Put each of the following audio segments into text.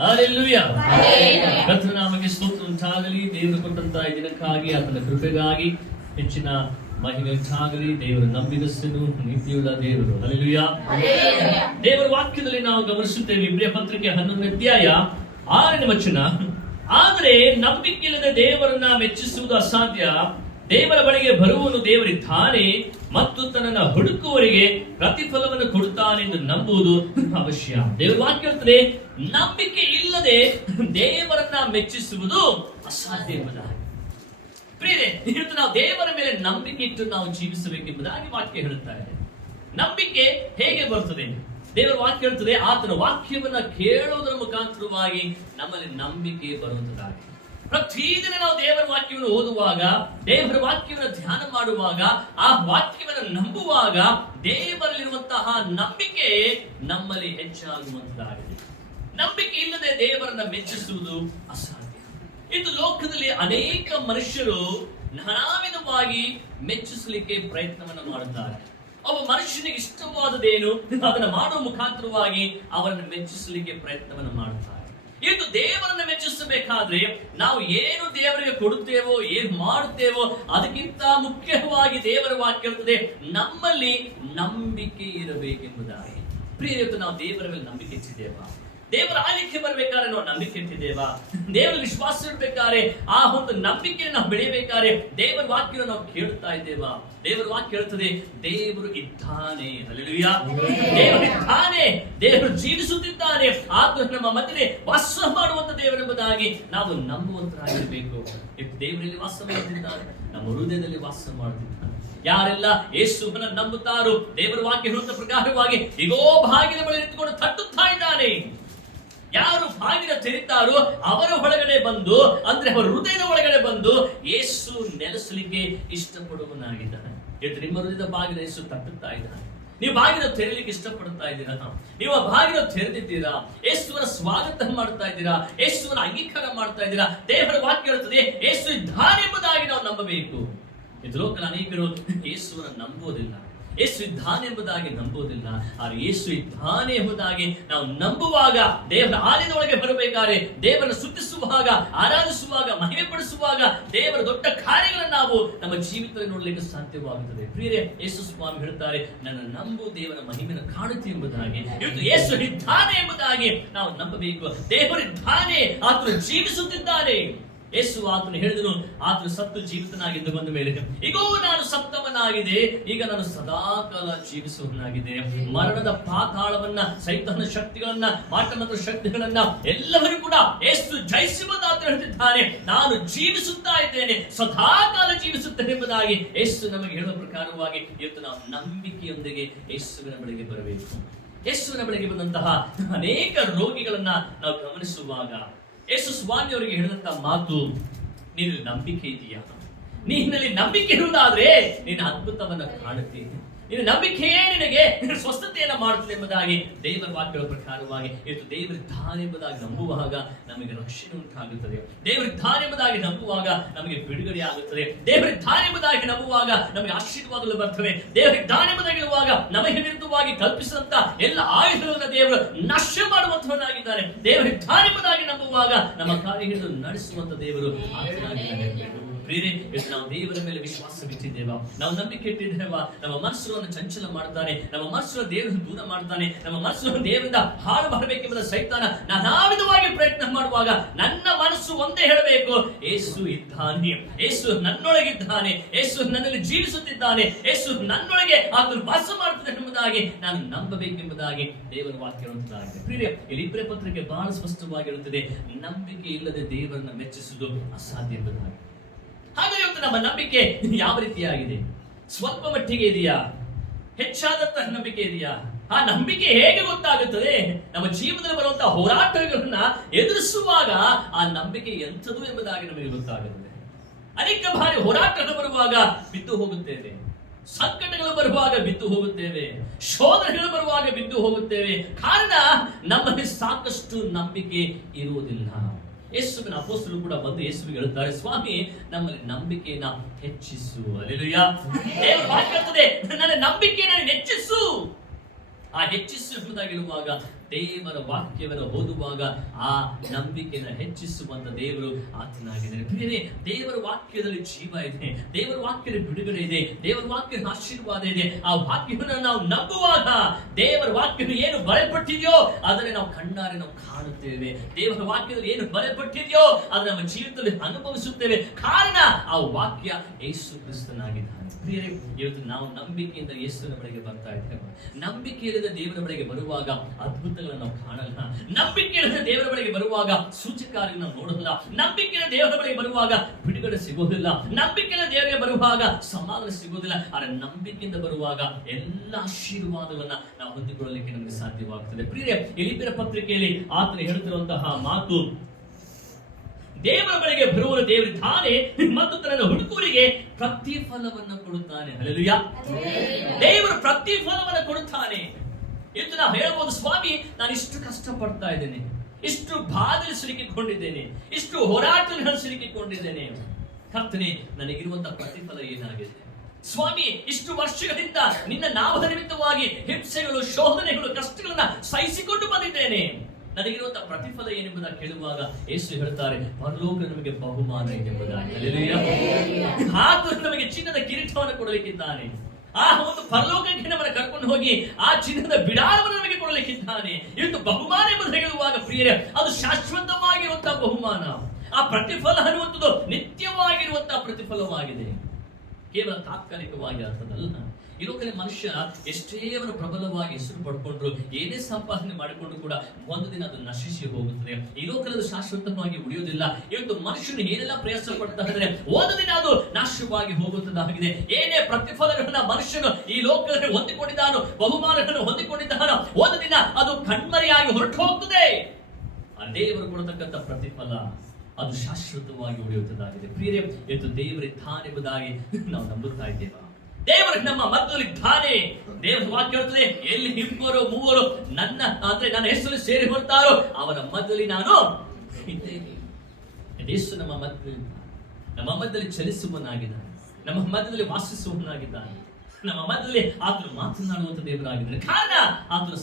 Hallelujah, hallelujah. ಕರ್ತನ ನಾಮಕ್ಕೆ ಸ್ತೋತ್ರ ಉಂಟಾಗಲಿ. ದೇವರು ಕೊಟ್ಟಂತಹ ಈ ದಿನಕ್ಕಾಗಿ, ಆತನ ಕೃಪೆಗಾಗಿ ಹೆಚ್ಚಿನ ಮಹಿಮೆ ಉಂಟಾಗಲಿ. ದೇವರು ನಂಬಿದಸ್ತನು, ನೀತಿಯುಳ್ಳ ದೇವರು. ಹಲ್ಲೆಲೂಯಾ. ದೇವರ ವಾಕ್ಯದಲ್ಲಿ ನಾವು ಗಮನಿಸುತ್ತೇವೆ, ಇಬ್ರಿಯ ಪತ್ರಿಕೆ 11ನೇ ಅಧ್ಯಾಯ 6ನೇ ವಚನ. ಆದರೆ ನಂಬಿಕೆಯಿಲ್ಲದೆ ದೇವರನ್ನ ಮೆಚ್ಚಿಸುವುದು ಅಸಾಧ್ಯ. ದೇವರ ಬಳಿಗೆ ಬರುವನು ದೇವರಿದ್ದಾನೆ ಮತ್ತು ತನ್ನನ್ನು ಹುಡುಕುವವರಿಗೆ ಪ್ರತಿಫಲವನ್ನು ಕೊಡುತ್ತಾನೆಂದು ನಂಬುವುದು ಅವಶ್ಯ. ದೇವರ ವಾಕ್ಯ ಹೇಳ್ತದೆ, ನಂಬಿಕೆ ಇಲ್ಲದೆ ದೇವರನ್ನ ಮೆಚ್ಚಿಸುವುದು ಅಸಾಧ್ಯ ಎಂಬುದಾಗಿ. ಪ್ರಿಯರೇ, ಇವತ್ತು ನಾವು ದೇವರ ಮೇಲೆ ನಂಬಿಕೆ ಇಟ್ಟು ನಾವು ಜೀವಿಸಬೇಕೆಂಬುದಾಗಿ ವಾಕ್ಯ ಹೇಳುತ್ತಾ ಇದೆ. ನಂಬಿಕೆ ಹೇಗೆ ಬರ್ತದೆ? ದೇವರ ವಾಕ್ಯ ಹೇಳ್ತದೆ, ಆತನ ವಾಕ್ಯವನ್ನ ಕೇಳುವುದರ ಮುಖಾಂತರವಾಗಿ ನಮ್ಮಲ್ಲಿ ನಂಬಿಕೆ ಬರುವಂತದಾಗಿ. ಪ್ರತಿದಿನ ನಾವು ದೇವರ ವಾಕ್ಯವನ್ನು ಓದುವಾಗ, ದೇವರ ವಾಕ್ಯವನ್ನು ಧ್ಯಾನ ಮಾಡುವಾಗ, ಆ ವಾಕ್ಯವನ್ನು ನಂಬುವಾಗ ದೇವರಲ್ಲಿರುವಂತಹ ನಂಬಿಕೆ ನಮ್ಮಲ್ಲಿ ಹೆಚ್ಚಾಗುವಂತದಾಗಿದೆ. ನಂಬಿಕೆ ಇಲ್ಲದೆ ದೇವರನ್ನ ಮೆಚ್ಚಿಸುವುದು ಅಸಾಧ್ಯ. ಇಂದು ಲೋಕದಲ್ಲಿ ಅನೇಕ ಮನುಷ್ಯರು ನಾನಾ ವಿಧವಾಗಿ ಮೆಚ್ಚಿಸಲಿಕ್ಕೆ ಪ್ರಯತ್ನವನ್ನು ಮಾಡುತ್ತಾರೆ. ಒಬ್ಬ ಮನುಷ್ಯನಿಗೆ ಇಷ್ಟವಾದದೇನು ಅದನ್ನು ಮಾಡುವ ಮುಖಾಂತರವಾಗಿ ಅವರನ್ನು ಮೆಚ್ಚಿಸಲಿಕ್ಕೆ ಪ್ರಯತ್ನವನ್ನು ಮಾಡುತ್ತಾರೆ. ಇದು ದೇವರನ್ನು ಮೆಚ್ಚಿಸಬೇಕಾದ್ರೆ ನಾವು ಏನು ದೇವರಿಗೆ ಕೊಡುತ್ತೇವೋ, ಏನು ಮಾಡುತ್ತೇವೋ ಅದಕ್ಕಿಂತ ಮುಖ್ಯವಾಗಿ ದೇವರ ವಾಕ್ಯ ಇರುತ್ತದೆ, ನಮ್ಮಲ್ಲಿ ನಂಬಿಕೆ ಇರಬೇಕೆಂಬುದಾಗಿ. ಪ್ರಿಯರೇ, ನಾವು ದೇವರ ಮೇಲೆ ನಂಬಿಕೆ ಇಟ್ಟಿದ್ದೇವಾ? ದೇವರ ಆಲಿಕ್ಕೆ ಬರಬೇಕಾದ್ರೆ ನಾವು ನಂಬಿಕೆ ಇಟ್ಟಿದ್ದೇವಾ? ದೇವರ ವಿಶ್ವಾಸ ಇರಬೇಕಾದ್ರೆ, ಆ ಒಂದು ನಂಬಿಕೆಯನ್ನು ನಾವು ಬೆಳೆಯಬೇಕಾದ್ರೆ ದೇವರ ವಾಕ್ಯವನ್ನು ನಾವು ಕೇಳುತ್ತಾ ಇದ್ದೇವಾ? ದೇವರ ವಾಕ್ಯ ಹೇಳ್ತದೆ, ದೇವರು ಇದ್ದಾನೆ. ಹಲ್ಲೆಲೂಯಾ. ದೇವರು ಇದ್ದಾನೆ, ದೇವರು ಜೀವಿಸುತ್ತಿದ್ದಾನೆ, ಆತನು ನಮ್ಮ ಮಧ್ಯೆ ವಾಸ ಮಾಡುವಂತ ದೇವರೆಂಬುದಾಗಿ ನಾವು ನಂಬುವಂತರಾಗಿರಬೇಕು. ದೇವರಲ್ಲಿ ವಾಸ ಮಾಡುತ್ತಿದ್ದಾನೆ, ನಮ್ಮ ಹೃದಯದಲ್ಲಿ ವಾಸ ಮಾಡುತ್ತಿದ್ದಾನೆ. ಯಾರೆಲ್ಲ ಯೇಸುವನ್ನು ನಂಬುತ್ತಾರೋ ದೇವರ ವಾಕ್ಯ ಹೇಳುವ ಪ್ರಕಾರವಾಗಿ ಇಗೋ ಬಾಗಿಲ ಬಳಿ ನಿಂತುಕೊಂಡು ತಟ್ಟುತ್ತಾ ಇದ್ದಾನೆ. ಯಾರು ಬಾಗಿಲ ತೆರೀತಾರೋ ಅವರ ಒಳಗಡೆ ಬಂದು, ಅಂದ್ರೆ ಅವರ ಹೃದಯದ ಒಳಗಡೆ ಬಂದು ಯೇಸು ನೆಲೆಸಲಿಕ್ಕೆ ಇಷ್ಟಪಡುವನಾಗಿದ್ದಾನೆ. ಇವತ್ತು ನಿಮ್ಮ ಹೃದಯದ ಬಾಗಿಲ ಯೇಸು ತಟ್ಟುತ್ತಾ ಇದ್ದಾನೆ. ನೀವು ಬಾಗಿಲ ತೆರಲಿಕ್ಕೆ ಇಷ್ಟಪಡ್ತಾ ಇದ್ದೀರಾ? ನೀವು ಆ ಬಾಗಿಲ ತೆರೆದಿದ್ದೀರಾ? ಯೇಸುವನ ಸ್ವಾಗತ ಮಾಡ್ತಾ ಇದ್ದೀರಾ? ಯೇಸುವನ ಅಂಗೀಕಾರ ಮಾಡ್ತಾ ಇದ್ದೀರಾ? ದೇವರ ವಾಕ್ಯ ಹೇಳುತ್ತದೆ, ಯೇಸು ಇದ್ದಾನೆ ಎಂಬುದಾಗಿ ನಾವು ನಂಬಬೇಕು. ಇದು ಲೋಕದ ಅನೇಕರು ಯೇಸುವನ್ನ ನಂಬೋದಿಲ್ಲ, ಯೇಸು ಇದ್ದಾನೆ ಎಂಬುದಾಗಿ ನಂಬೋದಿಲ್ಲ. ಆದರೆ ಯೇಸು ಇದ್ದಾನೆ ಎಂಬುದಾಗಿ ನಾವು ನಂಬುವಾಗ, ದೇವರ ಆಲಯದ ಒಳಗೆ ಬರಬೇಕಾದ್ರೆ, ದೇವರನ್ನು ಸ್ತುತಿಸುವಾಗ, ಆರಾಧಿಸುವಾಗ, ಮಹಿಮೆ ಪಡಿಸುವಾಗ ದೇವರ ದೊಡ್ಡ ಕಾರ್ಯಗಳನ್ನು ನಾವು ನಮ್ಮ ಜೀವಿತದಲ್ಲಿ ನೋಡಲಿಕ್ಕೆ ಸಾಧ್ಯವಾಗುತ್ತದೆ. ಪ್ರಿಯರೇ, ಯೇಸು ಸ್ವಾಮಿ ಹೇಳ್ತಾರೆ, ನನ್ನ ನಂಬು ದೇವರ ಮಹಿಮೆಯನ್ನು ಕಾಣುತ್ತೆ ಎಂಬುದಾಗಿ. ಇವತ್ತು ಯೇಸು ಇದ್ದಾನೆ ಎಂಬುದಾಗಿ ನಾವು ನಂಬಬೇಕು. ದೇವರಿದ್ದಾನೆ, ಆತನು ಜೀವಿಸುತ್ತಿದ್ದಾನೆ. ಯೇಸು ಆತನು ಹೇಳಿದನು, ಆತನು ಸತ್ತು ಜೀವಿತನಾಗಿದ್ದು ಬಂದ ಮೇಲೆ, ಈಗೋ ನಾನು ಸತ್ತವನಾಗಿದೆ, ಈಗ ನಾನು ಸದಾಕಾಲ ಜೀವಿಸುವವನಾಗಿದ್ದೇನೆ. ಮರಣದ ಪಾತಾಳವನ್ನ, ಸೈತಾನ ಶಕ್ತಿಗಳನ್ನ, ಮಾಟಮಂತ್ರ ಶಕ್ತಿಗಳನ್ನ ಎಲ್ಲವರೂ ಕೂಡ ಯೇಸು ಜಯಿಸುವುದಾತ ಹೇಳ್ತಿದ್ದಾನೆ. ನಾನು ಜೀವಿಸುತ್ತಾ ಇದ್ದೇನೆ, ಸದಾಕಾಲ ಜೀವಿಸುತ್ತೇನೆ ಎಂಬುದಾಗಿ ಯೇಸು ನಮಗೆ ಹೇಳುವ ಪ್ರಕಾರವಾಗಿ ಇವತ್ತು ನಾವು ನಂಬಿಕೆಯೊಂದಿಗೆ ಯೇಸುವಿನ ಬಳಿಗೆ ಬರಬೇಕು. ಯೇಸುವಿನ ಬಳಿಗೆ ಬಂದಂತಹ ಅನೇಕ ರೋಗಿಗಳನ್ನ ನಾವು ಗಮನಿಸುವಾಗ ಯೇಸು ಸ್ವಾಮಿ ಅವರಿಗೆ ಹೇಳಿದಂತಹ ಮಾತು, ನೀನು ನಂಬಿಕೆ ಇದೆಯಾ? ನಿನ್ನಲ್ಲಿ ನಂಬಿಕೆ ಇರುವುದಾದ್ರೆ ನೀನು ಅದ್ಭುತವನ್ನ ಕಾಣುತ್ತೀನಿ. ನಿನ್ನ ನಂಬಿಕೆಯೇ ನಿನಗೆ ಸ್ವಸ್ಥತೆಯನ್ನ ಮಾಡುತ್ತದೆ ಎಂಬುದಾಗಿ ದೇವರ ವಾಕ್ಯಗಳ ಪ್ರಕಾರವಾಗಿ ಇವತ್ತು ದೇವರಿದ್ದಾನೆ ಎಂಬುದಾಗಿ ನಂಬುವಾಗ ನಮಗೆ ರಕ್ಷಣೆ ಉಂಟಾಗುತ್ತದೆ. ದೇವರಿದ್ದಾನೆ ಎಂಬುದಾಗಿ ನಂಬುವಾಗ ನಮಗೆ ಬಿಡುಗಡೆ ಆಗುತ್ತದೆ. ದೇವರಿದ್ದಾನೆ ಎಂಬುದಾಗಿ ನಂಬುವಾಗ ನಮಗೆ ಆಶೀರ್ವಾದಗಳು ಬರ್ತವೆ. ದೇವರಿದ್ದಾನೆ ಎಂಬುದಾಗಿ ಇರುವಾಗ ನಮಗೆ ವಿರುದ್ಧವಾಗಿ ಕಲ್ಪಿಸಿದಂತ ಎಲ್ಲ ಆಯುಧಗಳನ್ನು ದೇವರು ನಾಶ ಮಾಡುವಂತವನಾಗಿದ್ದಾನೆ. ದೇವರಿದ್ದಾನೆ ಎಂಬುದಾಗಿ ನಂಬುವಾಗ ನಮ್ಮ ಕಾರ್ಯ ಹಿಡಿದು ನಡೆಸುವಂತ ದೇವರು ಆತನಾಗಿದ್ದಾನೆ. ಪ್ರಿಯರೇ, ನಾವು ದೇವರ ಮೇಲೆ ವಿಶ್ವಾಸವಿಟ್ಟಿದ್ದೇವಾ? ನಾವು ನಂಬಿಕೆ ಇಟ್ಟಿದ್ದೇವಾ? ನಮ್ಮ ಮನಸ್ಸುಗಳನ್ನು ಚಂಚಲ ಮಾಡ್ತಾನೆ, ನಮ್ಮ ಮನಸ್ಸನ್ನು ದೇವರನ್ನು ದೂರ ಮಾಡ್ತಾನೆ, ನಮ್ಮ ಮನಸ್ಸನ್ನು ದೇವರಿಂದ ಹಾಳು ಮಾಡಬೇಕೆಂಬುದ ಸೈತಾನ ನಾನಾ ವಿಧವಾಗಿ ಪ್ರಯತ್ನ ಮಾಡುವಾಗ ನನ್ನ ಮನಸ್ಸು ಒಂದೇ ಹೇಳಬೇಕು, ಯೇಸು ಇದ್ದಾನೆ, ಯೇಸು ನನ್ನೊಳಗಿದ್ದಾನೆ, ಯೇಸು ನನ್ನಲ್ಲಿ ಜೀವಿಸುತ್ತಿದ್ದಾನೆ, ಯೇಸು ನನ್ನೊಳಗೆ ಆತನು ವಾಸ ಮಾಡುತ್ತದೆ ಎಂಬುದಾಗಿ ನಾನು ನಂಬಬೇಕೆಂಬುದಾಗಿ ದೇವರ ವಾಕ್ಯ ಹೇಳುವುದಾಗಿದೆ. ಪ್ರಿಯರೇ, ಇಲ್ಲಿ ಇಬ್ರಿಯ ಪತ್ರಿಕೆ ಬಹಳ ಸ್ಪಷ್ಟವಾಗಿರುತ್ತದೆ, ನಂಬಿಕೆ ಇಲ್ಲದೆ ದೇವರನ್ನು ಮೆಚ್ಚಿಸುವುದು ಅಸಾಧ್ಯ ಎಂಬುದಾಗಿ. ಹಾಗಾಗಿ ಇವತ್ತು ನಮ್ಮ ನಂಬಿಕೆ ಯಾವ ರೀತಿಯಾಗಿದೆ? ಸ್ವಲ್ಪ ಮಟ್ಟಿಗೆ ಇದೆಯಾ? ಹೆಚ್ಚಾದಂತಹ ನಂಬಿಕೆ ಇದೆಯಾ? ಆ ನಂಬಿಕೆ ಹೇಗೆ ಗೊತ್ತಾಗುತ್ತದೆ? ನಮ್ಮ ಜೀವನದಲ್ಲಿ ಬರುವಂತಹ ಹೋರಾಟಗಳನ್ನ ಎದುರಿಸುವಾಗ ಆ ನಂಬಿಕೆ ಎಂಥದ್ದು ಎಂಬುದಾಗಿ ನಮಗೆ ಗೊತ್ತಾಗುತ್ತದೆ. ಅನೇಕ ಬಾರಿ ಹೋರಾಟಗಳು ಬರುವಾಗ ಬಿದ್ದು ಹೋಗುತ್ತೇವೆ, ಸಂಕಟಗಳು ಬರುವಾಗ ಬಿದ್ದು ಹೋಗುತ್ತೇವೆ, ಶೋಧನೆಗಳು ಬರುವಾಗ ಬಿದ್ದು ಹೋಗುತ್ತೇವೆ. ಕಾರಣ ನಮ್ಮಲ್ಲಿ ಸಾಕಷ್ಟು ನಂಬಿಕೆ ಇರುವುದಿಲ್ಲ. ಯೇಸುವಿನ ಅಪೊಸ್ತಲರು ಕೂಡ ಬಂದು ಯೇಸುವಿಗೆ ಹೇಳುತ್ತಾರೆ, ಸ್ವಾಮಿ ನಮ್ಮಲ್ಲಿ ನಂಬಿಕೆಯನ್ನ ಹೆಚ್ಚಿಸು. ಹಲ್ಲೆಲೂಯಾ. ದೇವರು ವಾಕ್ಯ ಹೇಳ್ತದೆ, ನನ್ನ ನಂಬಿಕೆಯನ್ನು ಹೆಚ್ಚಿಸು. ಆ ಹೆಚ್ಚಿಸು ಎಂಬುದಾಗಿರುವಾಗ ದೇವರ ವಾಕ್ಯವನ್ನು ಓದುವಾಗ ಆ ನಂಬಿಕೆಯನ್ನು ಹೆಚ್ಚಿಸುವಂತ ದೇವರು ಆತನಾಗಿದ್ದಾನೆ. ಪ್ರಿಯರೇ, ದೇವರ ವಾಕ್ಯದಲ್ಲಿ ಜೀವ ಇದೆ, ದೇವರ ವಾಕ್ಯದ ಬಿಡುಗಡೆ ಇದೆ, ದೇವರ ವಾಕ್ಯದ ಆಶೀರ್ವಾದ ಇದೆ. ಆ ವಾಕ್ಯವನ್ನು ನಾವು ನಂಬುವಾಗ ದೇವರ ವಾಕ್ಯವು ಏನು ಬರೆಯಲ್ಪಟ್ಟಿದೆಯೋ ಅದನ್ನು ನಾವು ಕಣ್ಣಾರೆ ನಾವು ಕಾಣುತ್ತೇವೆ. ದೇವರ ವಾಕ್ಯದಲ್ಲಿ ಏನು ಬರೆಯಲ್ಪಟ್ಟಿದೆಯೋ ಅದನ್ನು ನಮ್ಮ ಜೀವಿತದಲ್ಲಿ ಅನುಭವಿಸುತ್ತೇವೆ. ಕಾರಣ ಆ ವಾಕ್ಯ ಯೇಸು ಕ್ರಿಸ್ತನಾಗಿದ್ದಾನೆ. ಪ್ರಿಯರೇ, ಇವತ್ತು ನಾವು ನಂಬಿಕೆಯಿಂದ ಯೇಸುವಿನ ಬಳಿಗೆ ಬರ್ತಾ ಇದ್ದೇವೆ. ನಂಬಿಕೆ ಇಲ್ಲದ ದೇವರ ಬಳಿಗೆ ಬರುವಾಗ ಅದ್ಭುತಗಳನ್ನು ನಾವು ಕಾಣಲ್ಲ. ನಂಬಿಕೆ ಇಲ್ಲದ ದೇವರ ಬಳಿಗೆ ಬರುವಾಗ ಸೂಚಕಾರ್ಯ ನಾವು ನೋಡಲ್ಲ. ನಂಬಿಕೆ ಇಲ್ಲದ ದೇವರ ಬಳಿಗೆ ಬರುವಾಗ ಬಿಡುಗಡೆ ಸಿಗೋದಿಲ್ಲ. ನಂಬಿಕೆ ಇಲ್ಲದ ದೇವರಿಗೆ ಬರುವಾಗ ಸಮಾಧಾನ ಸಿಗೋದಿಲ್ಲ. ಆದರೆ ನಂಬಿಕೆಯಿಂದ ಬರುವಾಗ ಎಲ್ಲ ಆಶೀರ್ವಾದವನ್ನ ನಾವು ಹೊಂದಿಕೊಳ್ಳಲಿಕ್ಕೆ ನಮಗೆ ಸಾಧ್ಯವಾಗುತ್ತದೆ. ಪ್ರಿಯರೇ, ಫಿಲಿಪ್ಪಿಯರ ಪತ್ರಿಕೆಯಲ್ಲಿ ಆತನು ಹೇಳುತ್ತಿರುವಂತಹ ಮಾತು, ದೇವರ ಬಳಿಗೆ ಬರುವನು ದೇವರಿದ್ದಾನೆ ಮತ್ತು ತನ್ನ ಹುಡುಕರಿಗೆ ಪ್ರತಿಫಲವನ್ನು ಕೊಡುತ್ತಾನೆ. ಹಲ್ಲೆಲೂಯಾ. ದೇವರು ಪ್ರತಿಫಲವನ್ನು ಕೊಡುತ್ತಾನೆ. ಇವತ್ತು ನಾವು ಹೇಳ್ಬೋದು, ಸ್ವಾಮಿ ನಾನು ಇಷ್ಟು ಕಷ್ಟಪಡ್ತಾ ಇದ್ದೇನೆ, ಇಷ್ಟು ಬಾಧೆ ಸಿಲುಕಿಕೊಂಡಿದ್ದೇನೆ, ಇಷ್ಟು ಹೋರಾಟದಲ್ಲಿ ಸಿಲುಕಿಕೊಂಡಿದ್ದೇನೆ, ಕರ್ತನೇ ನನಗಿರುವಂತಹ ಪ್ರತಿಫಲ ಏನಾಗಿದೆ? ಸ್ವಾಮಿ ಇಷ್ಟು ವರ್ಷಗಳಿಂದ ನಿನ್ನ ನಾಮದ ನಿಮಿತ್ತವಾಗಿ ಹಿಂಸೆಗಳು, ಶೋಧನೆಗಳು, ಕಷ್ಟಗಳನ್ನ ಸಹಿಸಿಕೊಂಡು ಬಂದಿದ್ದೇನೆ, ನನಗಿರುವಂತಹ ಪ್ರತಿಫಲ ಏನೆಂಬುದಾಗಿ ಕೇಳುವಾಗ ಯೇಸು ಹೇಳ್ತಾರೆ, ಪರಲೋಕ ನಮಗೆ ಬಹುಮಾನ ಇದೆ ಎಂಬುದಾಗಿ. ಹಲ್ಲೆಲೂಯಾ. ಆತನು ನಮಗೆ ಚಿನ್ನದ ಕಿರೀಟವನ್ನು ಕೊಡಲಿಕ್ಕಿದ್ದಾನೆ. ಆ ಒಂದು ಪರಲೋಕಕ್ಕೆ ನಮ್ಮನ್ನು ಕರ್ಕೊಂಡು ಹೋಗಿ ಆ ಚಿನ್ನದ ಬಿಡಾರವನ್ನು ನಮಗೆ ಕೊಡಲಿಕ್ಕಿದ್ದಾನೆ. ಇವತ್ತು ಬಹುಮಾನ ಎಂಬುದಾಗಿ ಹೇಳುವಾಗ ಪ್ರಿಯರೇ, ಅದು ಶಾಶ್ವತವಾಗಿರುವಂತಹ ಬಹುಮಾನ. ಆ ಪ್ರತಿಫಲ ಅನ್ನುವಂಥದ್ದು ನಿತ್ಯವಾಗಿರುವಂತಹ ಪ್ರತಿಫಲವಾಗಿದೆ, ಕೇವಲ ತಾತ್ಕಾಲಿಕವಾಗಿ ಅರ್ಥದಲ್ಲ. ಈ ಲೋಕದಲ್ಲಿ ಮನುಷ್ಯ ಎಷ್ಟೇ ಅವನು ಪ್ರಬಲವಾಗಿ ಹೆಸರು ಪಡ್ಕೊಂಡ್ರು, ಏನೇ ಸಂಪಾದನೆ ಮಾಡಿಕೊಂಡು ಕೂಡ ಒಂದು ದಿನ ಅದು ನಶಿಸಿ ಹೋಗುತ್ತದೆ. ಈ ಲೋಕದಲ್ಲಿ ಶಾಶ್ವತವಾಗಿ ಉಳಿಯುವುದಿಲ್ಲ. ಇವತ್ತು ಮನುಷ್ಯನು ಏನೆಲ್ಲ ಪ್ರಯಾಸ ಪಡ್ತಾ ಇದ್ದಾರೆ, ಒಂದು ದಿನ ಅದು ನಾಶವಾಗಿ ಹೋಗುತ್ತದಾಗಿದೆ. ಏನೇ ಪ್ರತಿಫಲಗಳನ್ನ ಮನುಷ್ಯನು ಈ ಲೋಕದಲ್ಲಿ ಹೊಂದಿಕೊಂಡಿದ್ದಾನೋ, ಬಹುಮಾನಗಳನ್ನು ಹೊಂದಿಕೊಂಡಿದ್ದಾನೋ, ಒಂದು ದಿನ ಅದು ಕಣ್ಮರೆಯಾಗಿ ಹೊರಟು ಹೋಗ್ತದೆ. ಆ ದೇವರು ಕೊಡತಕ್ಕಂಥ ಪ್ರತಿಫಲ ಅದು ಶಾಶ್ವತವಾಗಿ ಉಳಿಯುತ್ತದಾಗಿದೆ. ಪ್ರಿಯರೇ, ಇವತ್ತು ದೇವರಿದ್ದಾನೆಂಬುದಾಗಿ ನಾವು ನಂಬುತ್ತಾ ಇದ್ದೇವೆ. ದೇವರು ನಮ್ಮ ಮಧ್ಯದಲ್ಲಿದ್ದಾನೆ. ದೇವರ ವಾಕ್ಯ ಹೇಳುತ್ತದೆ, ಎಲ್ಲಿ ಇಬ್ಬರು ಮೂವರು ನನ್ನ ಹೆಸರು ಸೇರಿ ಬರ್ತಾರೋ ಅವರ ಮಧ್ಯದಲ್ಲಿ ನಾನು ಇದ್ದೇನೆ. ಯೇಸು ನಮ್ಮ ಮಧ್ಯದಲ್ಲಿ ಚಲಿಸುವನಾಗಿದ್ದಾನೆ, ನಮ್ಮ ಮಧ್ಯದಲ್ಲಿ ವಾಸಿಸುವನಾಗಿದ್ದಾನೆ, ನಮ್ಮ ಮಧ್ಯದಲ್ಲಿ ಆತನು ಮಾತನಾಡುವಂತ ದೇವರಾಗಿದ್ದಾನೆ. ಕಾರಣ ಆತನು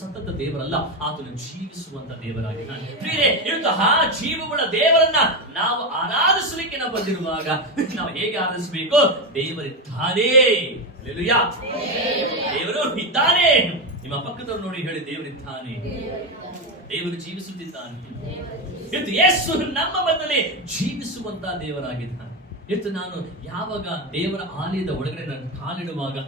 ಸತ್ತಂತ ದೇವರಲ್ಲ, ಆತನು ಜೀವಿಸುವಂತ ದೇವರಾಗಿದ್ದಾನೆ. ಪ್ರಿಯರೇ, ಇಂತಹ ಜೀವಗಳ ದೇವರನ್ನ ನಾವು ಆರಾಧಿಸಲಿಕ್ಕೆ ನಾವು ಬಂದಿರುವಾಗ ನಾವು ಹೇಗೆ ಆರಾಧಿಸಬೇಕು? ದೇವರಿದ್ದಾನೆ. ಹಲ್ಲೆಲೂಯಾ. ದೇವರು ಇದ್ದಾನೆ. ನಿಮ್ಮ ಪಕ್ಕದವರು ನೋಡಿ ಹೇಳಿ, ದೇವರಿದ್ದಾನೆ, ದೇವರು ಜೀವಿಸುತ್ತಿದ್ದಾನೆ. ಇವತ್ತು ಯೇಸು ನಮ್ಮ ಮಧ್ಯದಲ್ಲಿ ಜೀವಿಸುವಂತ ದೇವರಾಗಿದ್ದಾನೆ. ಇವತ್ತು ನಾನು ಯಾವಾಗ ದೇವರ ಆಲಯದ ಒಳಗಡೆ ನಾನು ಕಾಲಿಡುವಾಗ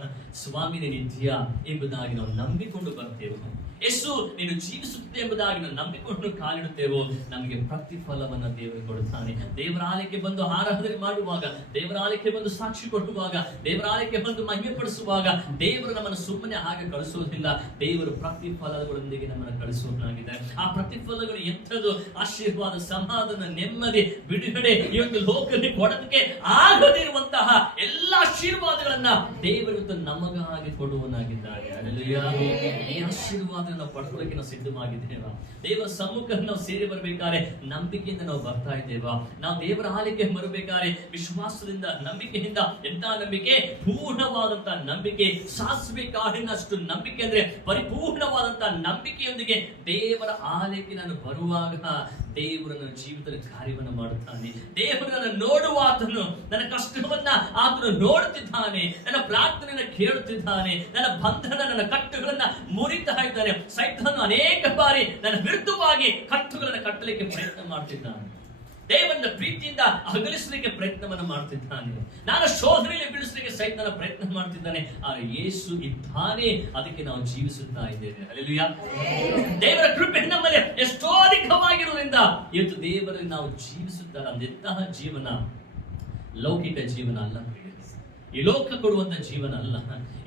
ಸ್ವಾಮಿ ನೀನಿದ್ದೀಯಾ ಎಂಬುದಾಗಿ ನಾವು ನಂಬಿಕೊಂಡು ಬರ್ತೇವೆ, ಯೇಸು ನೀನು ಜೀವಿಸುತ್ತೆ ಎಂಬುದಾಗಿ ನಾವು ನಂಬಿಕೊಂಡು ಕಾಲಿಡುತ್ತೇವೋ, ನಮಗೆ ಪ್ರತಿಫಲವನ್ನ ದೇವರು ಕೊಡುತ್ತಾನೆ. ದೇವರ ಆಲಯಕ್ಕೆ ಬಂದು ಆರಾಧನೆ ಮಾಡುವಾಗ, ದೇವರ ಆಲಯಕ್ಕೆ ಬಂದು ಸಾಕ್ಷಿ ಕೊಡುವಾಗ, ದೇವರ ಆಲಯಕ್ಕೆ ಬಂದು ಮಹಿಮೆ ಪಡಿಸುವಾಗ ದೇವರು ನಮ್ಮನ್ನು ಸುಮ್ಮನೆ ಹಾಗೆ ಕಳಿಸುವುದಿಲ್ಲ. ದೇವರು ಪ್ರತಿಫಲಗಳೊಂದಿಗೆ ನಮ್ಮನ್ನು ಕಳಿಸುವನಾಗಿದ್ದಾರೆ. ಆ ಪ್ರತಿಫಲಗಳು ಎಂಥದ್ದು? ಆಶೀರ್ವಾದ, ಸಮಾಧಾನ, ನೆಮ್ಮದಿ, ಬಿಡುಗಡೆ. ಇವತ್ತು ಲೋಕದಲ್ಲಿ ಕೊಡೋದಕ್ಕೆ ಆಗದಿರುವಂತಹ ಎಲ್ಲ ಆಶೀರ್ವಾದಗಳನ್ನ ದೇವರು ನಮಗಾಗಿ ಕೊಡುವನಾಗಿದ್ದಾರೆ. ಹಲ್ಲೆಲೂಯಾ. ಈ ಆಶೀರ್ವಾದ ನಾವು ಪಡ್ಕೊಳ್ಳೋಕೆ ನಾವು ಸಿದ್ಧವಾಗಿದ್ದೇವಾ? ದೇವರ ಸಮ್ಮುಖಕ್ಕೆ ನಾವು ಸೇರಿ ಬರಬೇಕಾದ್ರೆ ನಂಬಿಕೆಯಿಂದ ನಾವು ಬರ್ತಾ ಇದ್ದೇವಾ? ನಾವು ದೇವರ ಆಲಯಕ್ಕೆ ಬರಬೇಕಾದ್ರೆ ವಿಶ್ವಾಸದಿಂದ, ನಂಬಿಕೆಯಿಂದ. ಎಂತ ನಂಬಿಕೆ? ಪೂರ್ಣವಾದಂತಹ ನಂಬಿಕೆ. ಸಾಸಿವೆ ಕಾಳಿನಷ್ಟು ನಂಬಿಕೆ ಅಂದ್ರೆ ಪರಿಪೂರ್ಣವಾದಂತಹ ನಂಬಿಕೆಯೊಂದಿಗೆ ದೇವರ ಆಲಯಕ್ಕೆ ನಾನು ಬರುವಾಗ ದೇವರು ನನ್ನ ಜೀವಿತದ ಕಾರ್ಯವನ್ನು ಮಾಡುತ್ತಾನೆ. ದೇವರು ನನ್ನ ನೋಡುವ ಆತನು, ನನ್ನ ಕಷ್ಟವನ್ನ ಆತನು ನೋಡುತ್ತಿದ್ದಾನೆ, ನನ್ನ ಪ್ರಾರ್ಥನೆಯನ್ನು ಕೇಳುತ್ತಿದ್ದಾನೆ, ನನ್ನ ಬಂಧನ, ನನ್ನ ಕಟ್ಟುಗಳನ್ನ ಮುರಿತಾ ಇದ್ದಾನೆ. ಸೈತಾನನು ಅನೇಕ ಬಾರಿ ನನ್ನ ವಿರುದ್ಧವಾಗಿ ಕಟ್ಟುಗಳನ್ನು ಕಟ್ಟಲಿಕ್ಕೆ ಪ್ರಯತ್ನ ಮಾಡ್ತಿದ್ದಾನೆ. ದೇವರನ್ನ ಪ್ರೀತಿಯಿಂದ ಅಗಲಿಸಲಿಕ್ಕೆ ಪ್ರಯತ್ನವನ್ನು ಮಾಡ್ತಿದ್ದಾನೆ. ನಾನು ಶೋಧನೆಯಲ್ಲಿ ಬೀಳಿಸಲಿಕ್ಕೆ ಸೈತಾನ ಪ್ರಯತ್ನ ಮಾಡ್ತಿದ್ದಾನೆ. ಆದರೆ ಯೇಸು ಇದ್ದಾನೆ, ಅದಕ್ಕೆ ನಾವು ಜೀವಿಸುತ್ತಾ ಇದ್ದೇವೆ. ಹಲ್ಲೆಲೂಯಾ. ದೇವರ ಕೃಪೆ ನಮ್ಮಲ್ಲಿ ಎಷ್ಟೋ ಅಧಿಕವಾಗಿರುವುದರಿಂದ ಇವತ್ತು ದೇವರಲ್ಲಿ ನಾವು ಜೀವಿಸುತ್ತಾ, ನಮ್ದೆಂತಹ ಜೀವನ ಲೌಕಿಕ ಜೀವನ ಅಲ್ಲ, ಈ ಲೋಕ ಕೊಡುವಂತ ಜೀವನ ಅಲ್ಲ.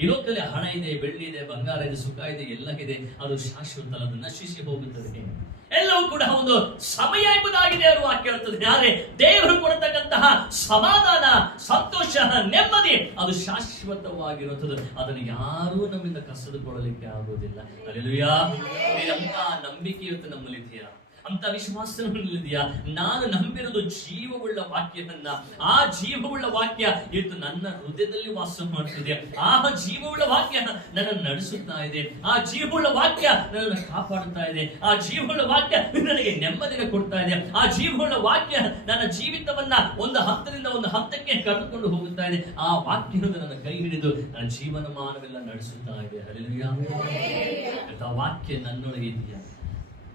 ಈ ಲೋಕದಲ್ಲಿ ಹಣ ಇದೆ, ಬೆಳ್ಳಿ ಇದೆ, ಬಂಗಾರ ಇದೆ, ಸುಖ ಇದೆ, ಎಲ್ಲ ಇದೆ. ಅದು ಶಾಶ್ವತ, ಅದು ನಶಿಸಿ ಹೋಗುತ್ತದೆ. ಎಲ್ಲವೂ ಕೂಡ ಒಂದು ಸಮಯ ಎಂಬುದಾಗಿದೆ ಅವರು ವಾಕ್ಯ ಹೇಳ್ತದೆ. ಆದರೆ ದೇವರು ಕೊಡತಕ್ಕಂತಹ ಸಮಾಧಾನ, ಸಂತೋಷ, ನೆಮ್ಮದಿ ಅದು ಶಾಶ್ವತವಾಗಿರುತ್ತದೆ. ಅದನ್ನು ಯಾರೂ ನಮ್ಮಿಂದ ಕಸಿದುಕೊಳ್ಳಲಿಕ್ಕೆ ಆಗುವುದಿಲ್ಲ. ಹಲ್ಲೆಲೂಯಾ. ಅಂತ ನಂಬಿಕೆ ಇವತ್ತು ನಮ್ಮಲ್ಲಿ ಇದೆಯಾ? ಅಂತ ವಿಶ್ವಾಸ ಇದೆಯಾ? ನಾನು ನಂಬಿರೋದು ಜೀವವುಳ್ಳ ವಾಕ್ಯವನ್ನ. ಆ ಜೀವವುಳ್ಳ ವಾಕ್ಯ ಇವತ್ತು ನನ್ನ ಹೃದಯದಲ್ಲಿ ವಾಸ ಮಾಡ್ತಿದೆ. ಆ ಜೀವವುಳ್ಳ ವಾಕ್ಯ ನನ್ನನ್ನು ನಡೆಸುತ್ತಾ ಇದೆ. ಆ ಜೀವವುಳ್ಳ ವಾಕ್ಯ ನನ್ನನ್ನು ಕಾಪಾಡುತ್ತಾ ಇದೆ. ಆ ಜೀವವುಳ್ಳ ವಾಕ್ಯ ನನಗೆ ನೆಮ್ಮದಿನ ಕೊಡ್ತಾ ಇದೆ. ಆ ಜೀವವುಳ್ಳ ವಾಕ್ಯ ನನ್ನ ಜೀವಿತವನ್ನ ಒಂದು ಹಂತದಿಂದ ಒಂದು ಹಂತಕ್ಕೆ ಕರೆದುಕೊಂಡು ಹೋಗುತ್ತಾ ಇದೆ. ಆ ವಾಕ್ಯವನ್ನು ನನ್ನ ಕೈ ಹಿಡಿದು ನನ್ನ ಜೀವನಮಾನವೆಲ್ಲ ನಡೆಸುತ್ತಾ ಇದೆ. ಹಲ್ಲೆಲೂಯಾ. ಆ ವಾಕ್ಯ ನನ್ನೊಳಗೆ ಇದೆಯಾ?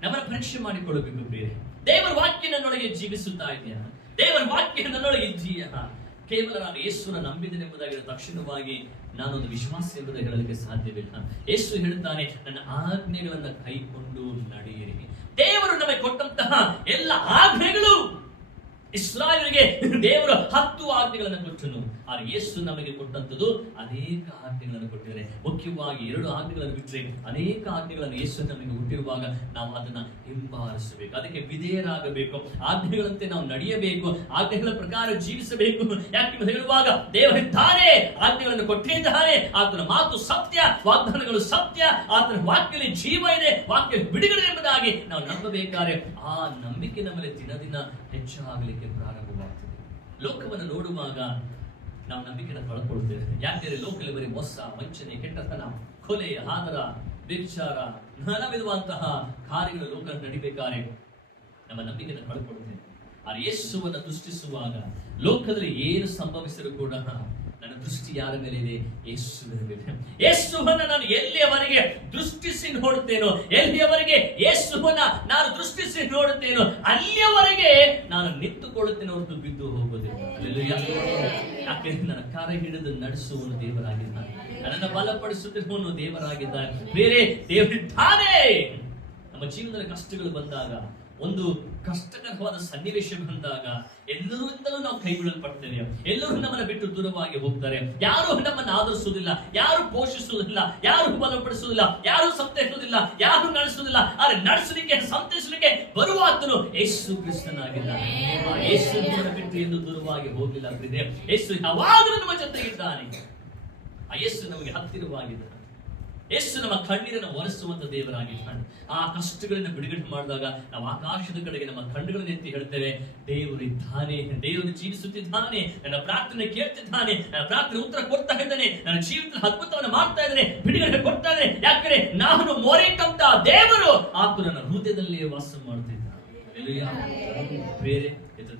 ನಮ್ಮನ್ನು ಪರೀಕ್ಷೆ ಮಾಡಿಕೊಳ್ಳಬೇಕು ಪ್ರಿಯರೇ. ದೇವರ ವಾಕ್ಯ ನನ್ನೊಳಗೆ ಜೀವಿಸುತ್ತಾ ಇದೆಯಾ? ದೇವರ ವಾಕ್ಯ ನನ್ನೊಳಗೆ ಇದೆಯಾ? ಕೇವಲ ನಾನು ಯೇಸುವನ್ನು ನಂಬಿದ್ದೇನೆ ಎಂಬುದಾಗಿ ತಕ್ಷಣವಾಗಿ ನಾನೊಂದು ವಿಶ್ವಾಸ ಎಂಬುದಾಗಿ ಹೇಳಲಿಕ್ಕೆ ಸಾಧ್ಯವಿಲ್ಲ. ಯೇಸು ಹೇಳುತ್ತಾನೆ, ನನ್ನ ಆಜ್ಞೆಗಳನ್ನು ಕೈಕೊಂಡು ನಡೆಯಿರಿ. ದೇವರು ನಮಗೆ ಕೊಟ್ಟಂತಹ ಎಲ್ಲ ಆಜ್ಞೆಗಳು, ಇಸ್ರಾಯೇಲರಿಗೆ ದೇವರು 10 ಆಜ್ಞೆಗಳನ್ನು ಕೊಟ್ಟನು. ಆದರೆ ಯೇಸು ನಮಗೆ ಕೊಟ್ಟಂತದ್ದು ಅನೇಕ ಆಜ್ಞೆಗಳನ್ನು ಕೊಟ್ಟಿದ್ದಾರೆ. ಮುಖ್ಯವಾಗಿ 2 ಆಜ್ಞೆಗಳನ್ನು ಬಿಟ್ಟರೆ ಅನೇಕ ಆಜ್ಞೆಗಳನ್ನು ಯೇಸು ನಮಗೆ ಹುಟ್ಟಿರುವಾಗ ನಾವು ಅದನ್ನ ಹಿಂಬಾಲಿಸಬೇಕು. ಅದಕ್ಕೆ ವಿಧೇಯರಾಗಬೇಕು. ಆಜ್ಞೆಗಳಂತೆ ನಾವು ನಡೆಯಬೇಕು. ಆಜ್ಞೆಗಳ ಪ್ರಕಾರ ಜೀವಿಸಬೇಕು. ಯಾಕೆ ಹೇಳುವಾಗ ದೇವರಿದ್ದಾನೆ, ಆಜ್ಞೆಗಳನ್ನು ಕೊಟ್ಟಿದ್ದಾನೆ. ಆತನ ಮಾತು ಸತ್ಯ, ವಾಗ್ದಾನಗಳು ಸತ್ಯ, ಆತನ ವಾಕ್ಯದಲ್ಲಿ ಜೀವ ಇದೆ, ವಾಕ್ಯ ಬಿಡುಗಡೆ ಎಂಬುದಾಗಿ ನಾವು ನಂಬಬೇಕಾದ್ರೆ ಆ ನಂಬಿಕೆ ನಮ್ಮಲ್ಲಿ ದಿನ ದಿನ ಹೆಚ್ಚಾಗಲಿಕ್ಕೆ ಪ್ರಾರಂಭವಾಗ್ತದೆ. ಲೋಕವನ್ನು ನೋಡುವಾಗ ನಾವು ನಂಬಿಕೆಯನ್ನು ಕಳ್ಕೊಳ್ತೇವೆ. ಯಾಕೆಂದ್ರೆ ಲೋಕದಲ್ಲಿ ಬರೀ ಮೋಸ, ವಂಚನೆ, ಕೆಟ್ಟತನ, ಕೊಲೆ, ಆದರ, ವ್ಯಭಿಚಾರ, ನಾನಾ ವಿಧವಾದಂತಹ ಕಾರ್ಯಗಳು ಲೋಕ ನಡಿಬೇಕಾದ್ರೆ ನಮ್ಮ ನಂಬಿಕೆಯನ್ನು ಕಳ್ಕೊಳ್ತೇವೆ. ಆ ಯೇಸುವನ್ನು ದೃಷ್ಟಿಸುವಾಗ ಲೋಕದಲ್ಲಿ ಏನು ಸಂಭವಿಸಿದರೂ ಕೂಡ ನನ್ನ ದೃಷ್ಟಿ ಯಾರ ಮೇಲೆ ಇದೆ? ಯೇಸುವಿನ ಮೇಲೆ. ಯೇಸುವನ್ನ ನಾನು ಎಲ್ಲಿಯವರೆಗೆ ದೃಷ್ಟಿಸಿ ನೋಡುತ್ತೇನೋ, ಎಲ್ಲಿಯವರೆಗೆ ಯೇಸುವನ್ನ ನಾನು ದೃಷ್ಟಿಸಿ ನೋಡುತ್ತೇನೋ ಅಲ್ಲಿಯವರೆಗೆ ನಾನು ನಿಂತುಕೊಳ್ಳುತ್ತೇನೆ, ಹೊರತು ಬಿದ್ದು ಹೋಗುವುದಿಲ್ಲ. ಯಾಕೆಂದ್ರೆ ನನ್ನ ಕರ ಹಿಡಿದು ನಡೆಸುವನು ದೇವರಾಗಿದ್ದಾನೆ, ನನ್ನನ್ನು ಬಲಪಡಿಸುತ್ತಿರುವನು ದೇವರಾಗಿದ್ದಾನೆ. ಬೇರೆ ದೇವರಿದ್ದಾನೆ. ನಮ್ಮ ಜೀವನದಲ್ಲಿ ಕಷ್ಟಗಳು ಬಂದಾಗ, ಒಂದು ಕಷ್ಟಕರವಾದ ಸನ್ನಿವೇಶ ಬಂದಾಗ ಎಲ್ಲರಿಂದಲೂ ನಾವು ಕೈ ಬಿಡಲ್ಪಡ್ತೇವೆ. ಎಲ್ಲರೂ ನಮ್ಮನ್ನು ಬಿಟ್ಟು ದೂರವಾಗಿ ಹೋಗ್ತಾರೆ. ಯಾರು ನಮ್ಮನ್ನು ಆದರಿಸುವುದಿಲ್ಲ, ಯಾರು ಪೋಷಿಸುವುದಿಲ್ಲ, ಯಾರು ಬಲಪಡಿಸುವುದಿಲ್ಲ, ಯಾರು ಸಂತೈಸುವುದಿಲ್ಲ, ಯಾರು ನಡೆಸುವುದಿಲ್ಲ. ಆದರೆ ನಡೆಸಲಿಕ್ಕೆ, ಸಂತೈಸಲಿಕ್ಕೆ ಬರುವಾತನು ಯೇಸು ಕ್ರಿಸ್ತನಾಗಿದ್ದಾನೆ. ಆ ಯೇಸು ನಮ್ಮನ್ನು ಬಿಟ್ಟು ಎಂದು ದೂರವಾಗಿ ಹೋಗಲಿಲ್ಲ. ಯೇಸು ಯಾವಾಗಲೂ ನಮ್ಮ ಜೊತೆಗಿದ್ದಾನೆ. ಆ ಯೇಸು ನಮಗೆ ಹತ್ತಿರವಾಗಿದ್ದಾನೆ. ಯೇಸು ನಮ್ಮ ಕಣ್ಣೀರನ್ನು ಒರೆಸುವಂತ ದೇವರಾಗಿದ್ದಾನೆ. ಆ ಕಷ್ಟಗಳನ್ನು ಬಿಡುಗಡೆ ಮಾಡಿದಾಗ ನಾವು ಆಕಾಶದ ಕಡೆಗೆ ನಮ್ಮ ಕಣ್ಣುಗಳನ್ನು ಎತ್ತಿ ಹೇಳ್ತೇವೆ, ದೇವರಿದ್ದಾನೆ, ದೇವರು ಜೀವಿಸುತ್ತಿದ್ದಾನೆ, ನನ್ನ ಪ್ರಾರ್ಥನೆ ಕೇಳ್ತಿದ್ದಾನೆ, ನನ್ನ ಪ್ರಾರ್ಥನೆ ಉತ್ತರ ಕೊಡ್ತಾ ಇದ್ದಾನೆ, ನನ್ನ ಜೀವಿತದಲ್ಲಿ ಅದ್ಭುತವನ್ನು ಮಾಡ್ತಾ ಇದ್ದಾನೆ, ಬಿಡುಗಡೆ ಕೊಡ್ತಾ ಇದ್ದಾನೆ. ಯಾಕಂದ್ರೆ ನಾನು ಮೊರೆಯಿಟ್ಟಂತ ದೇವರು ಆತನು ನನ್ನ ಹೃದಯದಲ್ಲಿ ವಾಸ ಮಾಡ್ತಿದ್ದಾನೆ. ಬೇರೆ